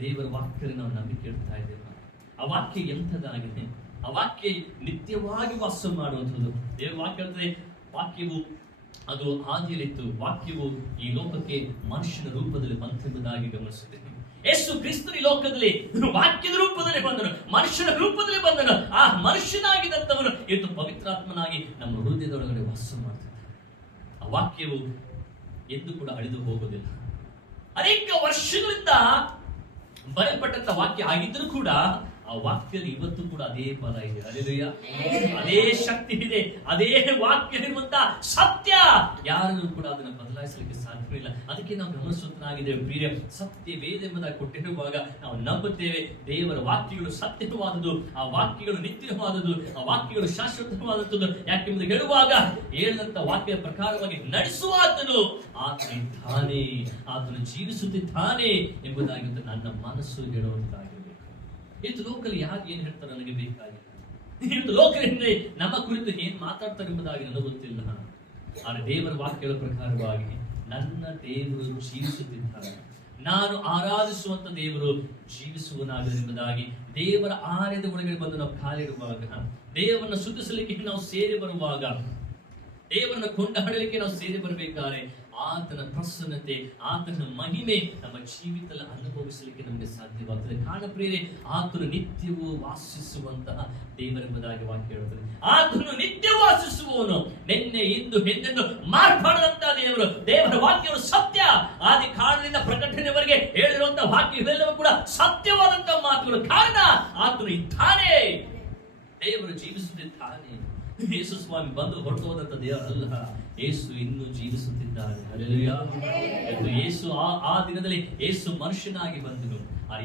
ದೇವರ ವಾಕ್ಯದಲ್ಲಿ ನಾವು ನಂಬಿಕೆ ಇಡ್ತಾ ಇದ್ದೇವೆ. ಆ ವಾಕ್ಯ ಎಂಥದ್ದಾಗಿದೆ? ಆ ವಾಕ್ಯ ನಿತ್ಯವಾಗಿ ವಾಸ ಮಾಡುವಂಥದ್ದು. ದೇವರ ವಾಕ್ಯ ಹೇಳ್ತದೆ, ವಾಕ್ಯವು ಅದು ಆದಿಯಲ್ಲಿತ್ತು, ವಾಕ್ಯವು ಈ ಲೋಕಕ್ಕೆ ಮನುಷ್ಯನ ರೂಪದಲ್ಲಿ ಬಂತೆಂಬುದಾಗಿ ಗಮನಿಸುತ್ತೇವೆ. ಯೇಸು ಕ್ರಿಸ್ತನ ಈ ಲೋಕದಲ್ಲಿ ವಾಕ್ಯದ ರೂಪದಲ್ಲಿ ಬಂದನು, ಮನುಷ್ಯನ ರೂಪದಲ್ಲಿ ಬಂದನು. ಆ ಮನುಷ್ಯನಾಗಿದ್ದಂಥವನು ಇವತ್ತು ಪವಿತ್ರಾತ್ಮನಾಗಿ ನಮ್ಮ ಹೃದಯದೊಳಗಡೆ ವಾಸ ಮಾಡ್ತಿದ್ದಾನೆ. ಆ ವಾಕ್ಯವು ಎಂದು ಕೂಡ ಅಳಿದು ಹೋಗುವುದಿಲ್ಲ. ಅನೇಕ ವರ್ಷಗಳಿಂದ ಬರೆಯಲ್ಪಟ್ಟಂತ ವಾಕ್ಯ ಆಗಿದ್ದರೂ ಕೂಡ ಆ ವಾಕ್ಯದಲ್ಲಿ ಇವತ್ತು ಕೂಡ ಅದೇ ಫಲ ಇದೆ. ಹಲ್ಲೆಲೂಯಾ. ಅದೇ ಶಕ್ತಿ ಇದೆ, ಅದೇ ವಾಕ್ಯವಿರುವಂತ ಸತ್ಯ. ಯಾರನ್ನು ಕೂಡ ಅದನ್ನು ಬದಲಾಯಿಸಲಿಕ್ಕೆ ಸಾಧ್ಯವಿಲ್ಲ. ಅದಕ್ಕೆ ನಾವು ಗಮನಿಸುತ್ತನಾಗಿದ್ದೇವೆ ಪ್ರಿಯ, ಸತ್ಯ ವೇದ ಎಂಬುದಾಗಿ ಕೊಟ್ಟಿರುವಾಗ ನಾವು ನಂಬುತ್ತೇವೆ. ದೇವರ ವಾಕ್ಯಗಳು ಸತ್ಯವಾದದ್ದು, ಆ ವಾಕ್ಯಗಳು ನಿತ್ಯವಾದದ್ದು, ಆ ವಾಕ್ಯಗಳು ಶಾಶ್ವತವಾದದ್ದು. ಯಾಕೆಂಬುದು ಹೇಳುವಾಗ ಹೇಳಿದಂತ ವಾಕ್ಯದ ಪ್ರಕಾರವಾಗಿ ನಡೆಸುವಾತನು ಆತನಿದ್ದಾನೆ, ಆತನು ಜೀವಿಸುತ್ತಿದ್ದಾನೆ ಎಂಬುದಾಗಿ ನನ್ನ ಮನಸ್ಸು ಹೇಳುವಂತಾಗಿರಬೇಕು. ಇವತ್ತು ಲೋಕಲ್ಲಿ ಯಾರು ಏನ್ ಹೇಳ್ತಾರೆ ನನಗೆ ಬೇಕಾಗಿಲ್ಲ. ಇವತ್ತು ಲೋಕದಲ್ಲಿ ನಮ್ಮ ಕುರಿತು ಏನ್ ಮಾತಾಡ್ತಾರೆ ಎಂಬುದಾಗಿ ನನಗೆ ಗೊತ್ತಿಲ್ಲ. ಆದರೆ ದೇವರ ವಾಕ್ಯಗಳ ಪ್ರಕಾರವಾಗಿ ನನ್ನ ದೇವರು ಜೀವಿಸುತ್ತಿದ್ದಾರೆ, ನಾನು ಆರಾಧಿಸುವಂತ ದೇವರು ಜೀವಿಸುವನಾಗಲಿ ಎಂಬುದಾಗಿ ದೇವರ ಆಲಯದ ಒಳಗಡೆ ಬಂದು ನಾವು ಕಾಲಿರುವಾಗ, ದೇವರನ್ನು ಸ್ತುತಿಸಲಿಕ್ಕೆ ನಾವು ಸೇರಿ ಬರುವಾಗ, ದೇವರನ್ನು ಕೊಂಡಾಡಲಿಕ್ಕೆ ನಾವು ಸೇರಿ ಬರಬೇಕಾದ್ರೆ ಆತನ ಪ್ರಸನ್ನತೆ, ಆತನ ಮಹಿಮೆ ನಮ್ಮ ಜೀವಿತದಲ್ಲಿ ಅನುಭವಿಸಲಿಕ್ಕೆ ನಮಗೆ ಸಾಧ್ಯವಾಗ್ತದೆ. ಕಾರಣಪ್ರಿಯರೇ, ಆತನು ನಿತ್ಯವೂ ವಾಸಿಸುವಂತಹ ದೇವರೆಂಬುದಾಗಿ ವಾಕ್ಯ ಹೇಳುತ್ತದೆ. ಆತನು ನಿತ್ಯ ವಾಸಿಸುವವನು, ನಿನ್ನೆ ಇಂದು ಎಂದೆಂದು ಮಾರ್ಪಾಡದಂತಹ ದೇವರು. ದೇವರ ವಾಕ್ಯಗಳು ಸತ್ಯ. ಆದಿ ಕಾರಣದಿಂದ ಪ್ರಕಟಣೆವರೆಗೆ ಹೇಳಿರುವಂತಹ ವಾಕ್ಯಗಳೆಲ್ಲವೂ ಕೂಡ ಸತ್ಯವಾದಂತಹ ಮಾತುಗಳು. ಕಾರಣ ಆತನು ಇದ್ದಾನೆ, ದೇವರು ಜೀವಿಸುತ್ತಿದ್ದಾನೆ. ಯೇಸು ಸ್ವಾಮಿ ಬಂದು ಹೊರಟು ಹೋದಂತ ದೇವರಲ್ಲ, ಯೇಸು ಇನ್ನೂ ಜೀವಿಸುತ್ತಿದ್ದಾನೆ. ಹಲ್ಲೆಲೂಯಾ. ಯೇಸು ಆ ದಿನದಲ್ಲಿ ಯೇಸು ಮನುಷ್ಯನಾಗಿ ಬಂದನು,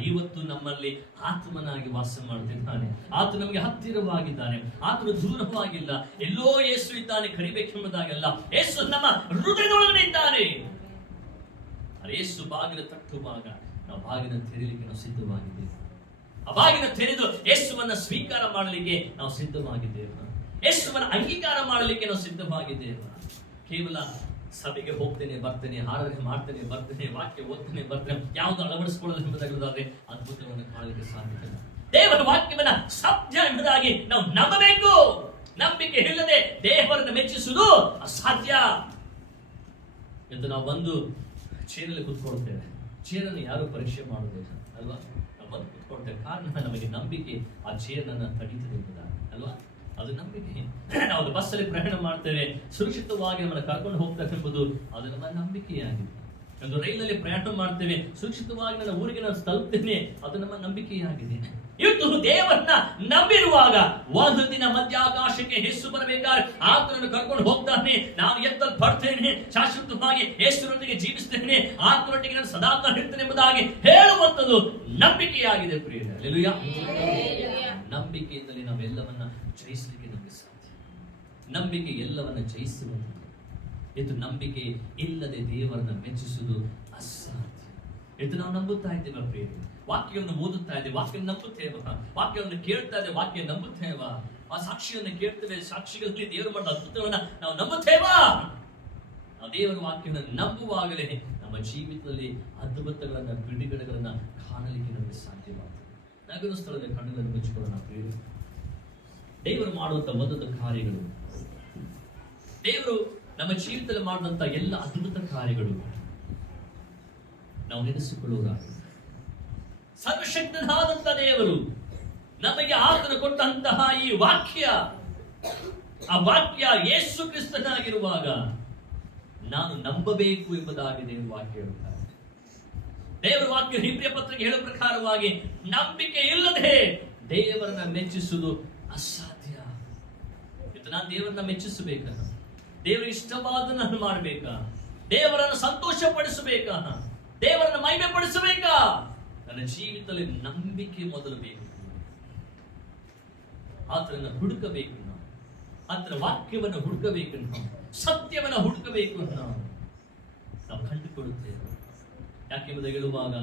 ಇವತ್ತು ನಮ್ಮಲ್ಲಿ ಆತ್ಮನಾಗಿ ವಾಸ ಮಾಡುತ್ತಿದ್ದಾನೆ. ಆತ ನಮಗೆ ಹತ್ತಿರವಾಗಿದ್ದಾನೆ, ಆತನು ದೂರವಾಗಿಲ್ಲ. ಎಲ್ಲೋ ಯೇಸು ಇದ್ದಾನೆ ಕರಿಬೇಕೆಂಬುದಾಗಲ್ಲ, ಯೇಸು ನಮ್ಮ ಹೃದಯದೊಳಗಡೆ ಇದ್ದಾನೆ. ಯೇಸು ಬಾಗಿಲು ತಟ್ಟುವಾಗ ನಾವು ಬಾಗಿನ ತೆರೀಲಿಕ್ಕೆ ನಾವು ಸಿದ್ಧವಾಗಿದ್ದೇವೆ. ಆ ಬಾಗಿನ ತೆರೆದು ಯೇಸುವನ್ನ ಸ್ವೀಕಾರ ಮಾಡಲಿಕ್ಕೆ ನಾವು ಸಿದ್ಧವಾಗಿದ್ದೇವೆ. ಯೇಸುವನ್ನ ಅಂಗೀಕಾರ ಮಾಡಲಿಕ್ಕೆ ನಾವು ಸಿದ್ಧವಾಗಿದ್ದೇವೆ. ಕೇವಲ ಸಭೆಗೆ ಹೋಗ್ತೇನೆ ಬರ್ತೇನೆ, ಆರಾಧನೆ ಮಾಡ್ತೇನೆ ಬರ್ತೇನೆ, ವಾಕ್ಯ ಓದ್ತೇನೆ ಬರ್ತೇನೆ, ಯಾವುದು ಅಳವಡಿಸಿಕೊಳ್ಳಲು ಎಂಬುದಾಗಿರುವುದಾದ್ರೆ ಅದ್ಭುತವನ್ನು ಕಾಣಲಿಕ್ಕೆ ಸಾಧ್ಯವಿಲ್ಲ. ದೇವರ ವಾಕ್ಯವನ್ನ ಸತ್ಯ ಎಂಬುದಾಗಿ ನಾವು ನಂಬಬೇಕು. ನಂಬಿಕೆ ಇಲ್ಲದೆ ದೇವರನ್ನು ಮೆಚ್ಚಿಸುವುದು ಅಸಾಧ್ಯ. ಎಂದು ನಾವು ಬಂದು ಚೇರಲ್ಲಿ ಕುತ್ಕೊಳ್ತೇವೆ. ಚೇರನ್ನು ಯಾರು ಪರೀಕ್ಷೆ ಮಾಡುವುದಿಲ್ಲ ಅಲ್ವಾ? ನಾವು ಬಂದು ಕುತ್ಕೊಳ್ತೇವೆ. ಕಾರಣ ನಮಗೆ ನಂಬಿಕೆ ಆ ಚೇರನ್ನು ತಡೀತದೆ ಎಂಬುದಾಗಿ ಅಲ್ವಾ? ಅದು ನಂಬಿಕೆ. ನಾವು ಬಸ್ಸಲ್ಲಿ ಪ್ರಯಾಣ ಮಾಡ್ತೇವೆ, ಸುರಕ್ಷಿತವಾಗಿ ನಮ್ಮನ್ನು ಕರ್ಕೊಂಡು ಹೋಗ್ತೇವೆ ಎಂಬುದು ಅದು ನಮ್ಮ ನಂಬಿಕೆಯಾಗಿದೆ. ಒಂದು ರೈಲಲ್ಲಿ ಪ್ರಯಾಣ ಮಾಡ್ತೇವೆ, ಸುರಕ್ಷಿತವಾಗಿ ನನ್ನ ಊರಿಗೆ ನಾನು ತಲುಪ್ತೇನೆ, ಅದು ನಮ್ಮ ನಂಬಿಕೆಯಾಗಿದೆ. ಇವತ್ತು ದೇವರನ್ನ ನಂಬಿರುವಾಗ ಒಂದು ದಿನ ಮಧ್ಯಾಕಾಶಕ್ಕೆ ಯೇಸು ಬರಬೇಕಾದ್ರೆ ಆತನನ್ನು ಕರ್ಕೊಂಡು ಹೋಗ್ತಾನೆ. ನಾನು ಎತ್ತಲ್ ಬರ್ತೇನೆ, ಶಾಶ್ವತವಾಗಿ ಯೇಸುವಿನೊಂದಿಗೆ ಜೀವಿಸ್ತೇನೆ, ಆತನೊಟ್ಟಿಗೆ ನಾನು ಸದಾಕಾಲ ಇರ್ತೇನೆ ಎಂಬುದಾಗಿ ಹೇಳುವಂಥದ್ದು ನಂಬಿಕೆಯಾಗಿದೆ ಪ್ರಿಯರೇ. ಹಲ್ಲೆಲೂಯಾ. ನಂಬಿಕೆಯಿಂದಲೇ ನಾವೆಲ್ಲವನ್ನ ಜಯಿಸಲಿಕ್ಕೆ ನಮಗೆ ಸಾಧ್ಯ. ನಂಬಿಕೆ ಎಲ್ಲವನ್ನ ಜಯಿಸುವಂಥದ್ದು. ಇದು ನಂಬಿಕೆ ಇಲ್ಲದೆ ದೇವರನ್ನ ಮೆಚ್ಚಿಸುವುದು ಅಸಾಧ್ಯ. ಇದು ನಾವು ನಂಬುತ್ತಾ ಇದ್ದೇವೆ ಪ್ರಿಯರೇ. ವಾಕ್ಯವನ್ನು ಓದುತ್ತಾ ಇದ್ದೇವೆ, ವಾಕ್ಯ ನಂಬುತ್ತೇವ, ವಾಕ್ಯವನ್ನು ಕೇಳ್ತಾ ಇದ್ದೇವೆ, ವಾಕ್ಯ ನಂಬುತ್ತೇವ, ಆ ಸಾಕ್ಷಿಯನ್ನು ಕೇಳ್ತೇವೆ, ಸಾಕ್ಷಿಗಳಲ್ಲಿ ದೇವರು ಮಾಡಿದ ಅದ್ಭುತವನ್ನ ನಾವು ನಂಬುತ್ತೇವಾ? ನಾವು ದೇವರ ವಾಕ್ಯವನ್ನು ನಂಬುವಾಗಲೇ ನಮ್ಮ ಜೀವಿತದಲ್ಲಿ ಅದ್ಭುತಗಳನ್ನ ಬಿಡುಗಡೆಗಳನ್ನ ಕಾಣಲಿಕ್ಕೆ ನಮಗೆ ಸಾಧ್ಯವಾಗ್ತದೆ. ನಗರ ಸ್ಥಳದಲ್ಲಿ ಕಣ್ಣುಗಳನ್ನು ಮುಚ್ಚಿಕೊಳ್ಳೋಣ ಪ್ರಿಯರೇ. ದೇವರು ಮಾಡುವಂತ ಮೊದಲ ಕಾರ್ಯಗಳು, ದೇವರು ನಮ್ಮ ಜೀವಿತದಲ್ಲಿ ಮಾಡಿದಂತ ಎಲ್ಲ ಅದ್ಭುತ ಕಾರ್ಯಗಳು ನಾವು ನೆನೆಸಿಕೊಳ್ಳುವುದಾಗಿದೆ. ಸರ್ವಶಕ್ತನಾದಂತ ದೇವರು ನಮಗೆ ಆತನು ಕೊಟ್ಟಂತಹ ಈ ವಾಕ್ಯ, ಆ ವಾಕ್ಯ ಯೇಸು ಕ್ರಿಸ್ತನಾಗಿರುವಾಗ ನಾನು ನಂಬಬೇಕು ಎಂಬುದಾಗಿ ದೇವರ ವಾಕ್ಯ ಹೇಳುತ್ತಾರೆ. ದೇವರ ವಾಕ್ಯ ಇಬ್ರಿಯ ಪತ್ರಿಕೆ ಹೇಳುವ ಪ್ರಕಾರವಾಗಿ ನಂಬಿಕೆ ಇಲ್ಲದೆ ದೇವರನ್ನ ಮೆಚ್ಚಿಸುವುದು ಅಸಾಧ್ಯ. ಇದು ನಾನು ದೇವರನ್ನ ಮೆಚ್ಚಿಸಬೇಕ, ದೇವರಿಗೆ ಇಷ್ಟವಾದನ್ನು ಮಾಡಬೇಕಾ, ದೇವರನ್ನು ಸಂತೋಷ ಪಡಿಸಬೇಕಾ, ದೇವರನ್ನು ಮಹಿಮೆ ಪಡಿಸಬೇಕಾ? ನನ್ನ ಜೀವಿತದಲ್ಲಿ ನಂಬಿಕೆ ಮೊದಲು ಬೇಕು. ಆತನನ್ನು ಹುಡುಕಬೇಕು ನಾವು, ಆತನ ವಾಕ್ಯವನ್ನು ಹುಡುಕಬೇಕು ನಾವು, ಸತ್ಯವನ್ನು ಹುಡುಕಬೇಕು ನಾವು ಕಂಡುಕೊಳ್ಳುತ್ತೇವೆ. ಯಾಕೆಂಬುದಾಗಿ ಹೇಳುವಾಗ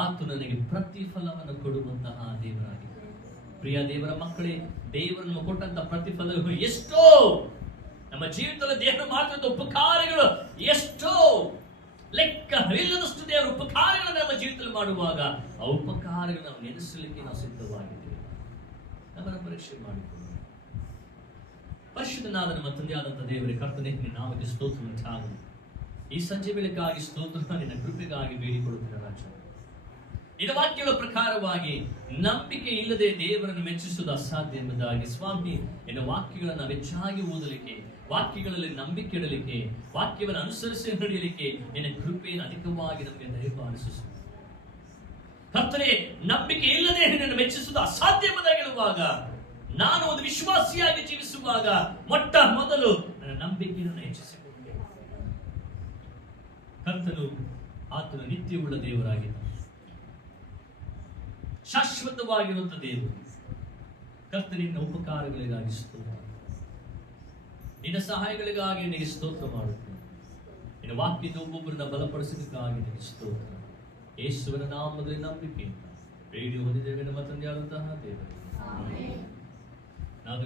ಆತನು ನನಗೆ ಪ್ರತಿಫಲವನ್ನು ಕೊಡುವಂತಹ ದೇವರಾಗಿದೆ. ಪ್ರಿಯ ದೇವರ ಮಕ್ಕಳೇ, ದೇವರನ್ನು ಕೊಟ್ಟಂತಹ ಪ್ರತಿಫಲಗಳು ಎಷ್ಟೋ. ನಮ್ಮ ಜೀವಿತದಲ್ಲಿ ದೇವರು ಮಾಡಿದಂತ ಉಪಕಾರಗಳು ಎಷ್ಟೋ, ಲೆಕ್ಕವಿಲ್ಲದಷ್ಟು ದೇವರ ಉಪಕಾರಗಳನ್ನು ನಮ್ಮ ಜೀವಿತದಲ್ಲಿ ಮಾಡುವಾಗ ಆ ಉಪಕಾರಗಳನ್ನು ನಾವು ನೆನೆಸಲಿಕ್ಕೆ ನಾವು ಸಿದ್ಧವಾಗಿದ್ದೇವೆ. ನಮ್ಮನ್ನು ಪರೀಕ್ಷೆ ಮಾಡಿಕೊಳ್ಳೋಣ. ಪರಿಶುದ್ಧನಾದ ನಮ್ಮ ತಂದೆಯಾದಂತಹ ದೇವರೇ, ಕರ್ತನೇ ನಿನ್ನ ನಾಮಕ್ಕೆ ಸ್ತೋತ್ರ ಉಂಟಾಗಲಿ. ಈ ಸಂಜೆ ವೇಳೆಗಾಗಿ ಸ್ತೋತ್ರ, ನಿನ್ನ ಕೃಪೆಗಾಗಿ ಬೇಡಿಕೊಳ್ಳುತ್ತೇನೆ ರಾಜ. ನಿನ್ನ ವಾಕ್ಯಗಳ ಪ್ರಕಾರವಾಗಿ ನಂಬಿಕೆ ಇಲ್ಲದೆ ದೇವರನ್ನು ಮೆಚ್ಚಿಸುವುದು ಅಸಾಧ್ಯ ಎಂಬುದಾಗಿ ಸ್ವಾಮಿ, ನಿನ್ನ ವಾಕ್ಯಗಳನ್ನು ನಾವು ಹೆಚ್ಚಾಗಿ ಓದಲಿಕ್ಕೆ, ವಾಕ್ಯಗಳಲ್ಲಿ ನಂಬಿಕೆ ಇಡಲಿಕ್ಕೆ, ವಾಕ್ಯವನ್ನು ಅನುಸರಿಸಿ ನಡೆಯಲಿಕ್ಕೆ ನಿನ್ನ ಕೃಪೆಯನ್ನು ಅಧಿಕವಾಗಿ ನಮಗೆ ದಯಪಾಲಿಸು. ಕರ್ತನೇ, ನಂಬಿಕೆ ಇಲ್ಲದೆ ನಿನ್ನನ್ನು ಮೆಚ್ಚಿಸುವುದು ಅಸಾಧ್ಯ ಎಂಬುದಾಗಿ ಹೇಳುವಾಗ ನಾನು ಒಂದು ವಿಶ್ವಾಸಿಯಾಗಿ ಜೀವಿಸುವಾಗ ಮೊಟ್ಟ ಮೊದಲು ನನ್ನ ನಂಬಿಕೆಯನ್ನು ಹೆಚ್ಚಿಸಿಕೊಂಡೆ. ಕರ್ತನು ಆತನು ನಿತ್ಯವುಳ್ಳ ದೇವರಾಗಿದ್ದ, ಶಾಶ್ವತವಾಗಿರುವಂತ ದೇವರು. ಕರ್ತನಿನ್ನ ಉಪಕಾರಗಳಿಗಾಗಿ ಸ್ತೋತ್ರ, ನಿನ್ನ ಸಹಾಯಗಳಿಗಾಗಿ ನಿನಗೆ ಸ್ತೋತ್ರ ಮಾಡುತ್ತೇನೆ. ನಿನ್ನ ವಾಕ್ಯದ ಒಬ್ಬೊಬ್ಬರನ್ನ ಬಲಪಡಿಸೋದಕ್ಕಾಗಿ ನಿನಗೆ ಸ್ತೋತ್ರ. ಯೇಸುವಿನ ನಾಮದಲ್ಲಿ ನಂಬಿಕೆಯಿಂದ ರೇಡಿಯೋ ಹೊಂದಿದ್ದೇವೆ ನಮ್ಮ ತಂದೆಯಾದಂತಹ ದೇವರು. ನಾವು